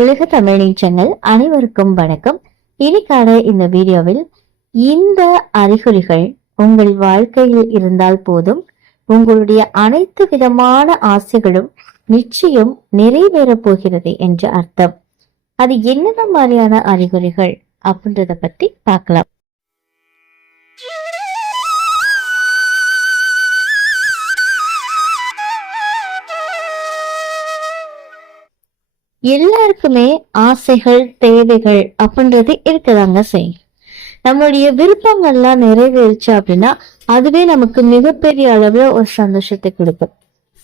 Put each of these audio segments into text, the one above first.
உலக தமிழ் நீச்சங்கள் அனைவருக்கும் வணக்கம். இன்னைக்கான இந்த வீடியோவில் இந்த அறிகுறிகள் உங்கள் வாழ்க்கையில் இருந்தால் போதும். உங்களுடைய அனைத்து விதமான ஆசைகளும் நிச்சயம் நிறைவேறப் போகிறது என்ற அர்த்தம். அது என்னென்ன மாதிரியான அறிகுறிகள் அப்படின்றத பத்தி பார்க்கலாம். எல்லாருக்குமே ஆசைகள் தேவைகள் அப்படின்றது இருக்கதாங்க செய்யும். நம்மளுடைய விருப்பங்கள்லாம் நிறைவேறுச்சு அப்படின்னா அதுவே நமக்கு மிகப்பெரிய அளவுல ஒரு சந்தோஷத்தை கொடுக்கும்.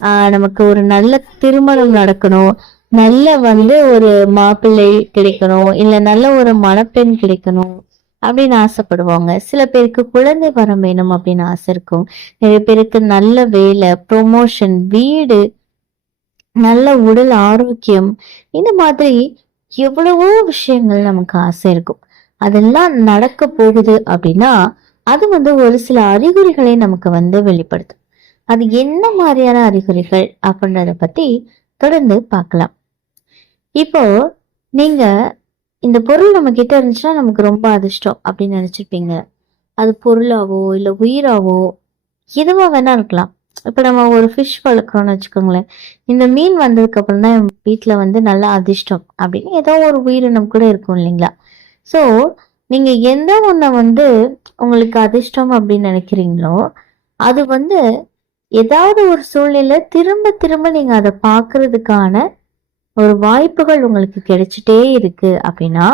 ஆஹ் நமக்கு ஒரு நல்ல திருமணம் நடக்கணும். நல்ல வந்து ஒரு மாப்பிள்ளை கிடைக்கணும். இல்ல நல்ல ஒரு மணப்பெண் கிடைக்கணும் அப்படின்னு ஆசைப்படுவாங்க. சில பேருக்கு குழந்தை வரம் வேணும் அப்படின்னு ஆசை இருக்கும். நிறைய பேருக்கு நல்ல வேலை ப்ரொமோஷன் வீடு நல்ல உடல் ஆரோக்கியம் இந்த மாதிரி எவ்வளவோ விஷயங்கள் நமக்கு ஆசை இருக்கும். அதெல்லாம் நடக்க போகுது அப்படின்னா அது வந்து ஒரு சில அறிகுறிகளை நமக்கு வந்து வெளிப்படுத்தும். அது என்ன மாதிரியான அறிகுறிகள் அப்படின்றத பத்தி தொடர்ந்து பார்க்கலாம். இப்போ நீங்க இந்த பொருள் நம்ம கிட்ட இருந்துச்சுன்னா நமக்கு ரொம்ப அதிர்ஷ்டம் அப்படின்னு நினைச்சிருப்பீங்க. அது பொருளாவோ இல்ல உயிராவோ எதுவா வேணா இருக்கலாம். இப்ப நம்ம ஒரு ஃபிஷ் வளர்க்குறோம்னு வச்சுக்கோங்களேன். இந்த மீன் வந்ததுக்கு அப்புறம் தான் வீட்டில் வந்து நல்லா அதிர்ஷ்டம் அப்படின்னு ஏதோ ஒரு உயிரினம் கூட இருக்கும் இல்லைங்களா? ஸோ நீங்க எந்த ஒன்றை வந்து உங்களுக்கு அதிர்ஷ்டம் அப்படின்னு நினைக்கிறீங்களோ அது வந்து ஏதாவது ஒரு சூழ்நிலை திரும்ப திரும்ப நீங்க அதை பார்க்கறதுக்கான ஒரு வாய்ப்புகள் உங்களுக்கு கிடைச்சிட்டே இருக்கு அப்படின்னா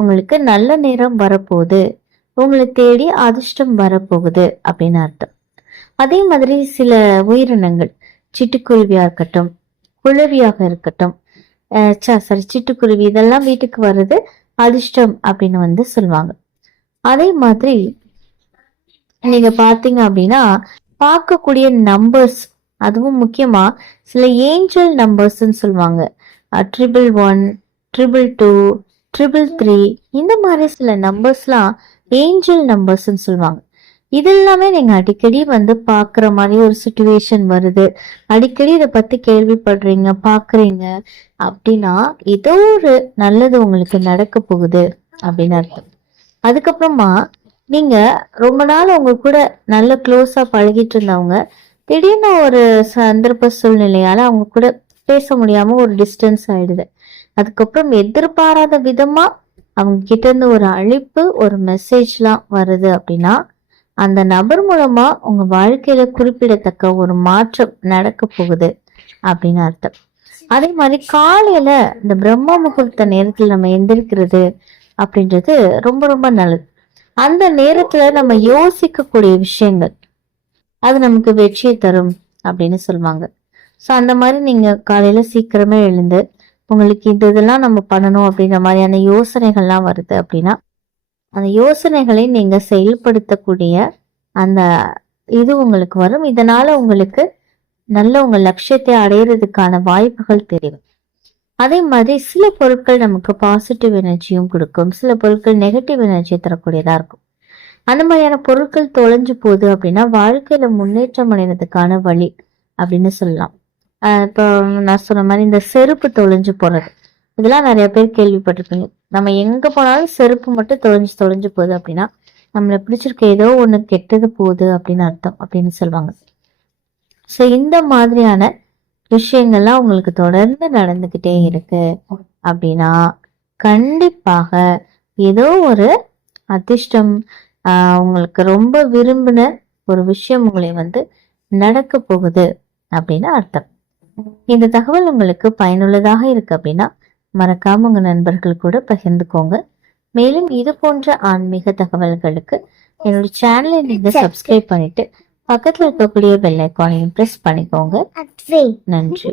உங்களுக்கு நல்ல நேரம் வரப்போகுது. உங்களை தேடி அதிர்ஷ்டம் வரப்போகுது அப்படின்னு அர்த்தம். அதே மாதிரி சில உயிரினங்கள் சிட்டுக்குருவியா இருக்கட்டும் குழவியாக இருக்கட்டும் சாரி சிட்டுக்குருவி இதெல்லாம் வீட்டுக்கு வர்றது அதிர்ஷ்டம் அப்படின்னு வந்து சொல்லுவாங்க. அதே மாதிரி நீங்க பாத்தீங்க அப்படின்னா பார்க்கக்கூடிய நம்பர்ஸ் அதுவும் முக்கியமா சில ஏஞ்சல் நம்பர்ஸ்ன்னு சொல்லுவாங்க. Triple one triple two triple three இந்த மாதிரி சில நம்பர்ஸ்லாம் ஏஞ்சல் நம்பர்ஸ்ன்னு சொல்லுவாங்க. இதெல்லாமே நீங்க அடிக்கடி வந்து பாக்குற மாதிரி ஒரு சுச்சுவேஷன் வருது. அடிக்கடி இதை பத்தி கேள்விப்படுறீங்க பாக்குறீங்க. அப்படின்னா ஏதோ ஒரு நல்லது உங்களுக்கு நடக்க போகுது அப்படின்னு அர்த்தம். அதுக்கப்புறமா நீங்க ரொம்ப நாள் உங்க கூட நல்ல க்ளோஸா பழகிட்டு இருந்தவங்க திடீர்னு ஒரு சந்தர்ப்ப சூழ்நிலையால அவங்க கூட பேச முடியாம ஒரு டிஸ்டன்ஸ் ஆயிடுது. அதுக்கப்புறம் எதிர்பாராத விதமா அவங்க கிட்ட இருந்து ஒரு அழைப்பு ஒரு மெசேஜ்லாம் வருது அப்படின்னா அந்த நபர் மூலமா உங்க வாழ்க்கையில குறிப்பிடத்தக்க ஒரு மாற்றம் நடக்க போகுது அப்படின்னு அர்த்தம். அதே மாதிரி காலையில இந்த பிரம்ம முகூர்த்த நேரத்துல நம்ம எந்திரிக்கிறது அப்படின்றது ரொம்ப ரொம்ப நல்லது. அந்த நேரத்துல நம்ம யோசிக்கக்கூடிய விஷயங்கள் அது நமக்கு வெற்றியை தரும் அப்படின்னு சொல்லுவாங்க. ஸோ அந்த மாதிரி நீங்க காலையில சீக்கிரமே எழுந்து உங்களுக்கு இந்த இதெல்லாம் நம்ம பண்ணணும் அப்படின்ற மாதிரியான யோசனைகள்லாம் வருது அப்படின்னா அந்த யோசனைகளை நீங்க செயல்படுத்தக்கூடிய அந்த இது உங்களுக்கு வரும். இதனால உங்களுக்கு நல்ல உங்க லட்சியத்தை அடையிறதுக்கான வாய்ப்புகள் தெரியும். அதே மாதிரி சில பொருட்கள் நமக்கு பாசிட்டிவ் எனர்ஜியும் கொடுக்கும். சில பொருட்கள் நெகட்டிவ் எனர்ஜியை தரக்கூடியதா இருக்கும். அந்த மாதிரியான பொருட்கள் தொலைஞ்சு போகுது அப்படின்னா வாழ்க்கையில முன்னேற்றம் அடைகிறதுக்கான வழி அப்படின்னு சொல்லலாம். ஆஹ் இப்போ நான் சொன்ன மாதிரி இந்த செருப்பு தொலைஞ்சு போறது. இதெல்லாம் நிறைய பேர் கேள்விப்பட்டிருப்பீங்க. நம்ம எங்க போனாலும் செருப்பு மட்டும் தொலைஞ்சு தொலைஞ்சு போகுது அப்படின்னா நம்மளை பிடிச்சிருக்க ஏதோ ஒண்ணு கெட்டது போகுது அப்படின்னு அர்த்தம் அப்படின்னு சொல்லுவாங்க. ஸோ இந்த மாதிரியான விஷயங்கள்லாம் உங்களுக்கு தொடர்ந்து நடந்துக்கிட்டே இருக்கு அப்படின்னா கண்டிப்பாக ஏதோ ஒரு அதிர்ஷ்டம் ஆஹ் உங்களுக்கு ரொம்ப விரும்பின ஒரு விஷயம் உங்களை வந்து நடக்க போகுது அப்படின்னு அர்த்தம். இந்த தகவல் உங்களுக்கு பயனுள்ளதாக இருக்கு அப்படின்னா மறக்காம உங்க நண்பர்கள் கூட பகிர்ந்துக்கோங்க. மேலும் இது போன்ற ஆன்மீக தகவல்களுக்கு என்னோட சேனலை நீங்க சப்ஸ்கிரைப் பண்ணிட்டு பக்கத்துல இருக்கக்கூடிய பெல் ஐக்கானையும் பிரஸ் பண்ணிக்கோங்க. நன்றி.